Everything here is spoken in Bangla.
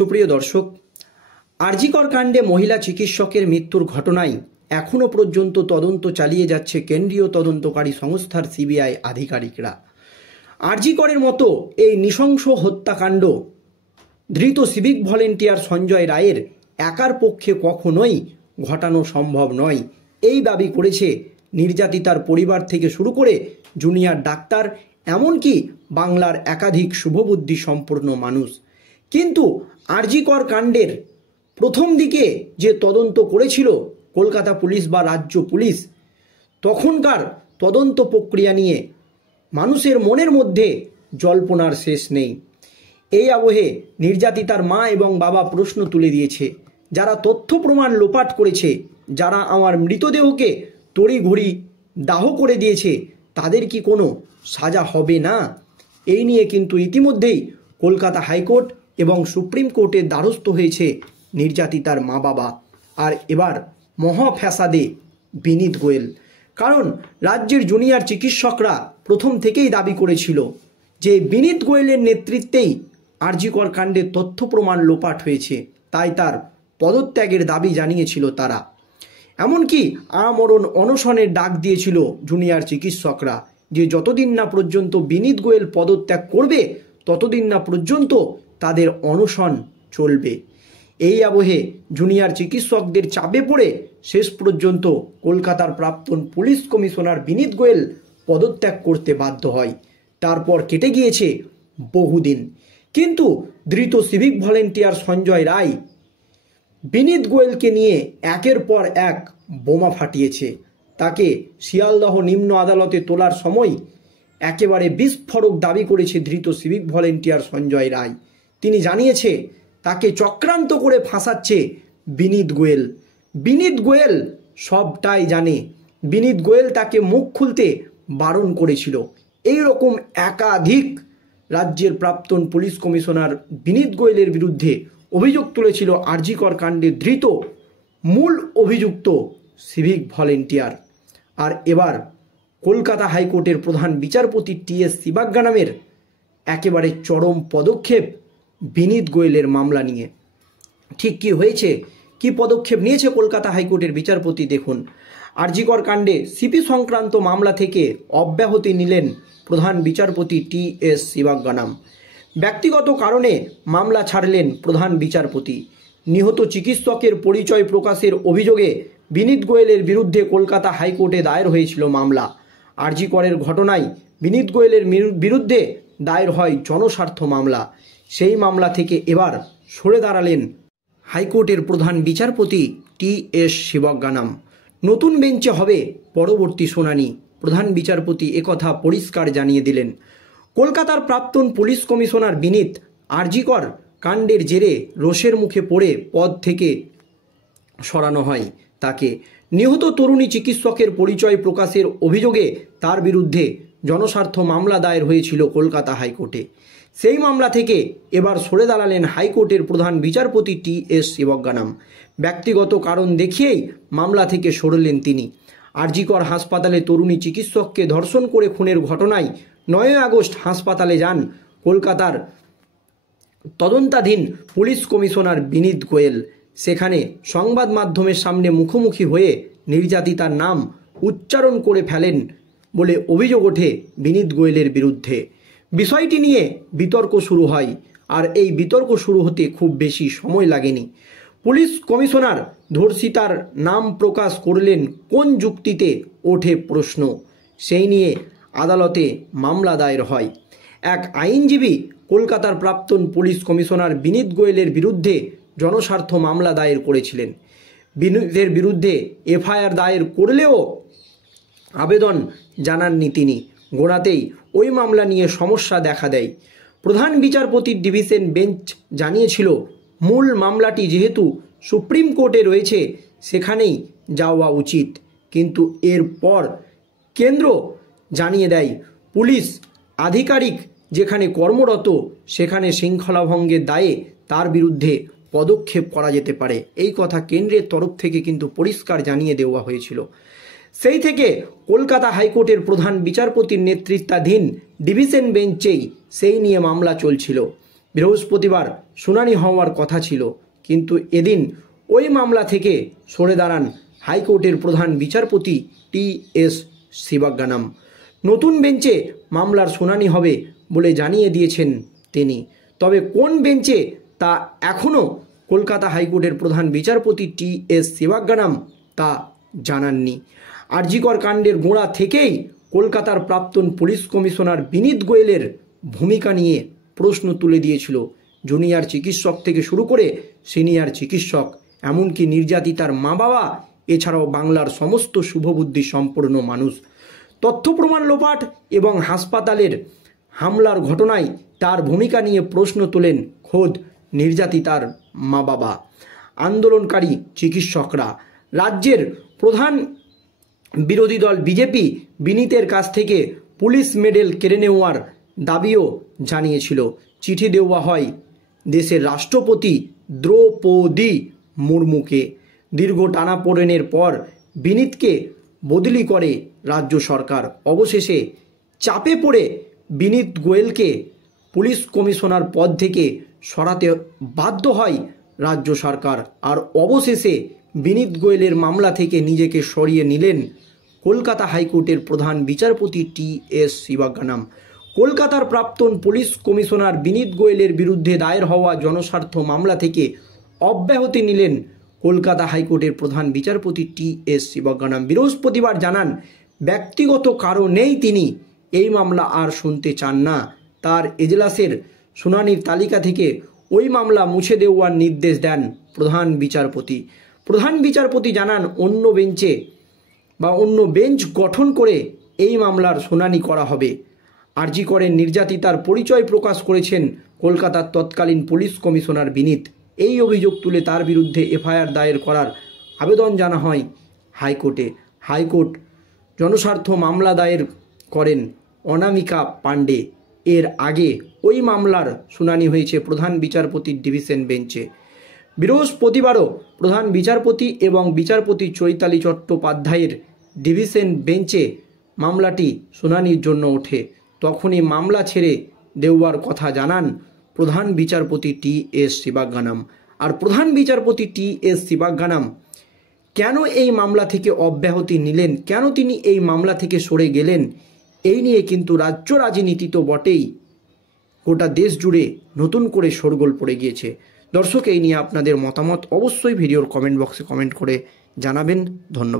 সুপ্রিয় দর্শক, আরজিকর কাণ্ডে মহিলা চিকিৎসকের মৃত্যুর ঘটনায় এখনও পর্যন্ত তদন্ত চালিয়ে যাচ্ছে কেন্দ্রীয় তদন্তকারী সংস্থার সিবিআই আধিকারিকরা। আরজিকরের মতো এই নৃশংস হত্যাকাণ্ড ধৃত সিভিক ভলেন্টিয়ার সঞ্জয় রায়ের একার পক্ষে কখনোই ঘটানো সম্ভব নয়, এই দাবি করেছে নির্যাতিতার পরিবার থেকে শুরু করে জুনিয়র ডাক্তার, এমনকি বাংলার একাধিক শুভবুদ্ধি সম্পন্ন মানুষ। কিন্তু আরজিকর কাণ্ডের প্রথম দিকে যে তদন্ত করেছিল কলকাতা পুলিশ বা রাজ্য পুলিশ, তখনকার তদন্ত প্রক্রিয়া নিয়ে মানুষের মনের মধ্যে জল্পনার শেষ নেই। এই আবহে নির্যাতিতার মা এবং বাবা প্রশ্ন তুলে দিয়েছে, যারা তথ্য প্রমাণ লোপাট করেছে, যারা আমার মৃতদেহকে তড়িঘড়ি দাহ করে দিয়েছে, তাদের কি কোনো সাজা হবে না? এই নিয়ে কিন্তু ইতিমধ্যেই কলকাতা হাইকোর্ট এবং সুপ্রিম কোর্টের দ্বারস্থ হয়েছে নির্যাতিতার মা বাবা। আর এবার মহা ফ্যাসাদে বিনীত গোয়েল, কারণ রাজ্যের জুনিয়র চিকিৎসকরা প্রথম থেকেই দাবি করেছিল যে বিনীত গোয়েলের নেতৃত্বেই আরজিকর কাণ্ডের তথ্য প্রমাণ লোপাট হয়েছে, তাই তার পদত্যাগের দাবি জানিয়েছিল তারা। এমনকি আমরণ অনশনের ডাক দিয়েছিল জুনিয়র চিকিৎসকরা, যে যতদিন না পর্যন্ত বিনীত গোয়েল পদত্যাগ করবে ততদিন না পর্যন্ত তাদের অনশন চলবে। এই আবহে জুনিয়র চিকিৎসকদের চাপে পড়ে শেষ পর্যন্ত কলকাতার প্রাক্তন পুলিশ কমিশনার বিনীত গোয়েল পদত্যাগ করতে বাধ্য হয়। তারপর কেটে গিয়েছে বহুদিন, কিন্তু ধৃত সিভিক ভলেন্টিয়ার সঞ্জয় রায় বিনীত গোয়েলকে নিয়ে একের পর এক বোমা ফাটিয়েছে। তাকে শিয়ালদহ নিম্ন আদালতে তোলার সময় একেবারে বিস্ফোরক দাবি করেছে ধৃত সিভিক ভলেন্টিয়ার সঞ্জয় রায়। তিনি জানিয়েছে তাকে চক্রান্ত করে ফাঁসাচ্ছে বিনীত গোয়েল। বিনীত গোয়েল সবটাই জানে, বিনীত গোয়েল তাকে মুখ খুলতে বারণ করেছিল। এই রকম একাধিক রাজ্যের প্রাক্তন পুলিশ কমিশনার বিনীত গোয়েলের বিরুদ্ধে অভিযোগ তুলেছিল আরজিকর কাণ্ডে ধৃত মূল অভিযুক্ত সিভিক ভলেন্টিয়ার। আর এবার কলকাতা হাইকোর্টের প্রধান বিচারপতি টি.এস. শিবাজ্ঞানামের একেবারে চরম পদক্ষেপ বিনীত গোয়েলের মামলা নিয়ে। ঠিক কি হয়েছে, কি পদক্ষেপ নিয়েছে কলকাতা হাইকোর্টের বিচারপতি, দেখুন। আরজিকর কাণ্ডে সিপি সংক্রান্ত মামলা থেকে অব্যাহতি নিলেন প্রধান বিচারপতি টি.এস. শিবাজ্ঞানাম। ব্যক্তিগত কারণে মামলা ছাড়লেন প্রধান বিচারপতি। নিহত চিকিৎসকের পরিচয় প্রকাশের অভিযোগে বিনীত গোয়েলের বিরুদ্ধে কলকাতা হাইকোর্টে দায়ের হয়েছিল মামলা। আরজিকরের ঘটনায় বিনীত গোয়েলের বিরুদ্ধে দায়ের হয় জনস্বার্থ মামলা। সেই মামলা থেকে এবার সরে দাঁড়ালেন হাইকোর্টের প্রধান বিচারপতি টি.এস. শিবাজ্ঞানাম। নতুন বেঞ্চে হবে পরবর্তী শুনানি। প্রধান বিচারপতি একথা পরিষ্কার জানিয়ে দিলেন। কলকাতার প্রাক্তন পুলিশ কমিশনার বিনীত আরজিকর কাণ্ডের জেরে রোষের মুখে পড়ে পদ থেকে সরানো হয় তাকে। নিহত তরুণী চিকিৎসকের পরিচয় প্রকাশের অভিযোগে তার বিরুদ্ধে জনস্বার্থ মামলা দায়ের হয়েছিল কলকাতা হাইকোর্টে। সেই মামলা থেকে এবার সরে দাঁড়ালেন হাইকোর্টের প্রধান বিচারপতি টি.এস. শিবাজ্ঞানাম। ব্যক্তিগত কারণ দেখিয়েই মামলা থেকে সরলেন তিনি। আরজিকর হাসপাতালে তরুণী চিকিৎসককে ধর্ষণ করে খুনের ঘটনায় 9 আগস্ট হাসপাতালে যান কলকাতার তদন্তাধীন পুলিশ কমিশনার বিনীত গোয়েল। সেখানে সংবাদ মাধ্যমের সামনে মুখোমুখি হয়ে নির্যাতিতার নাম উচ্চারণ করে ফেলেন বলে অভিযোগ ওঠে বিনীত গোয়েলের বিরুদ্ধে। বিষয়টি নিয়ে বিতর্ক শুরু হয়, আর এই বিতর্ক শুরু হতে খুব বেশি সময় লাগেনি। পুলিশ কমিশনার ধর্ষিতার নাম প্রকাশ করলেন কোন যুক্তিতে, ওঠে প্রশ্ন। সেই নিয়ে আদালতে মামলা দায়ের হয়। এক আইনজীবী কলকাতার প্রাক্তন পুলিশ কমিশনার বিনীত গোয়েলের বিরুদ্ধে জনস্বার্থ মামলা দায়ের করেছিলেন। বিনীতের বিরুদ্ধে এফআইআর দায়ের করলেও আবেদন জানাননি তিনি। গোড়াতেই ওই মামলা নিয়ে সমস্যা দেখা দেয়। প্রধান বিচারপতির ডিভিশন বেঞ্চ জানিয়েছিল মূল মামলাটি যেহেতু সুপ্রিম কোর্টে রয়েছে সেখানেই যাওয়া উচিত, কিন্তু এরপর কেন্দ্র জানিয়ে দেয় পুলিশ আধিকারিক যেখানে কর্মরত সেখানে শৃঙ্খলাভঙ্গের দায়ে তার বিরুদ্ধে পদক্ষেপ করা যেতে পারে। এই কথা কেন্দ্রের তরফ থেকে কিন্তু পরিষ্কার জানিয়ে দেওয়া হয়েছিল। সেই থেকে কলকাতা হাইকোর্টের প্রধান বিচারপতির নেতৃত্বাধীন ডিভিশন বেঞ্চেই সেই নিয়ে মামলা চলছিল। বৃহস্পতিবার শুনানি হওয়ার কথা ছিল, কিন্তু এদিন ওই মামলা থেকে সরে দাঁড়ান হাইকোর্টের প্রধান বিচারপতি টি.এস. শিবাজ্ঞানাম। নতুন বেঞ্চে মামলার শুনানি হবে বলে জানিয়ে দিয়েছেন তিনি। তবে কোন বেঞ্চে তা এখনও কলকাতা হাইকোর্টের প্রধান বিচারপতি টি.এস. শিবাজ্ঞানাম তা জানাননি। আরজিকর কাণ্ডের গোড়া থেকেই কলকাতার প্রাক্তন পুলিশ কমিশনার বিনীত গোয়েলের ভূমিকা নিয়ে প্রশ্ন তুলে দিয়েছিল জুনিয়র চিকিৎসক থেকে শুরু করে সিনিয়র চিকিৎসক, এমনকি নির্যাতিতার মা বাবা, এছাড়াও বাংলার সমস্ত শুভবুদ্ধি সম্পন্ন মানুষ। তথ্য প্রমাণ লোপাট এবং হাসপাতালের হামলার ঘটনায় তার ভূমিকা নিয়ে প্রশ্ন তোলেন খোদ নির্যাতিতার মা বাবা, আন্দোলনকারী চিকিৎসকরা। রাজ্যের প্রধান বিরোধী দল বিজেপি বিনীতের কাছ থেকে পুলিশ মেডেল কেড়ে নেওয়ার দাবিও জানিয়েছিল। চিঠি দেওয়া হয় দেশের রাষ্ট্রপতি দ্রৌপদী মুর্মুকে। দীর্ঘ টানাপোড়েনের পর বিনীতকে বদলি করে রাজ্য সরকার। অবশেষে চাপে পড়ে বিনীত গোয়েলকে পুলিশ কমিশনার পদ থেকে সরাতে বাধ্য হয় রাজ্য সরকার। আর অবশেষে বিনীত গোয়েলের মামলা থেকে নিজেকে সরিয়ে নিলেন কলকাতা হাইকোর্টের প্রধান বিচারপতি টি.এস. শিবাজ্ঞানাম। কলকাতার প্রাক্তন পুলিশ কমিশনার বিনীত গোয়েলের বিরুদ্ধে দায়ের হওয়া জনস্বার্থ মামলা থেকে অব্যাহতি নিলেন কলকাতা হাইকোর্টের প্রধান বিচারপতি টি.এস. শিবাজ্ঞানাম। বৃহস্পতিবার জানান, ব্যক্তিগত কারণেই তিনি এই মামলা আর শুনতে চান না। তার এজলাসের শুনানির তালিকা থেকে ওই মামলা মুছে দেওয়ার নির্দেশ দেন প্রধান বিচারপতি। প্রধান বিচারপতি জানান, অন্য বেঞ্চ গঠন করে এই মামলার শুনানি করা হবে। আরজি করেন নির্যাতিতার পরিচয় প্রকাশ করেছেন কলকাতার তৎকালীন পুলিশ কমিশনার বিনীত। এই অভিযোগ তুলে তার বিরুদ্ধে এফআইআর দায়ের করার আবেদন জানা হয় হাইকোর্টে। হাইকোর্ট জনস্বার্থ মামলা দায়ের করেন অনামিকা পাণ্ডে। এর আগে ওই মামলার শুনানি হয়েছে প্রধান বিচারপতির ডিভিশন বেঞ্চে। বৃহস্পতিবারও প্রধান বিচারপতি এবং বিচারপতি চৈতালি চট্টোপাধ্যায়ের ডিভিশন বেঞ্চে মামলাটি শুনানির জন্য ওঠে। তখনই মামলা ছেড়ে দেওয়ার কথা জানান প্রধান বিচারপতি টি.এস. শিবাজ্ঞানাম। আর প্রধান বিচারপতি টি.এস. শিবাজ্ঞানাম কেন এই মামলা থেকে অব্যাহতি নিলেন, কেন তিনি এই মামলা থেকে সরে গেলেন, এই নিয়ে কিন্তু রাজ্য রাজনীতি তো বটেই, গোটা দেশ জুড়ে নতুন করে শোরগোল পড়ে গিয়েছে। দর্শক, এই নিয়ে আপনাদের মতামত অবশ্যই ভিডিওর কমেন্ট বক্সে কমেন্ট করে জানাবেন। ধন্যবাদ।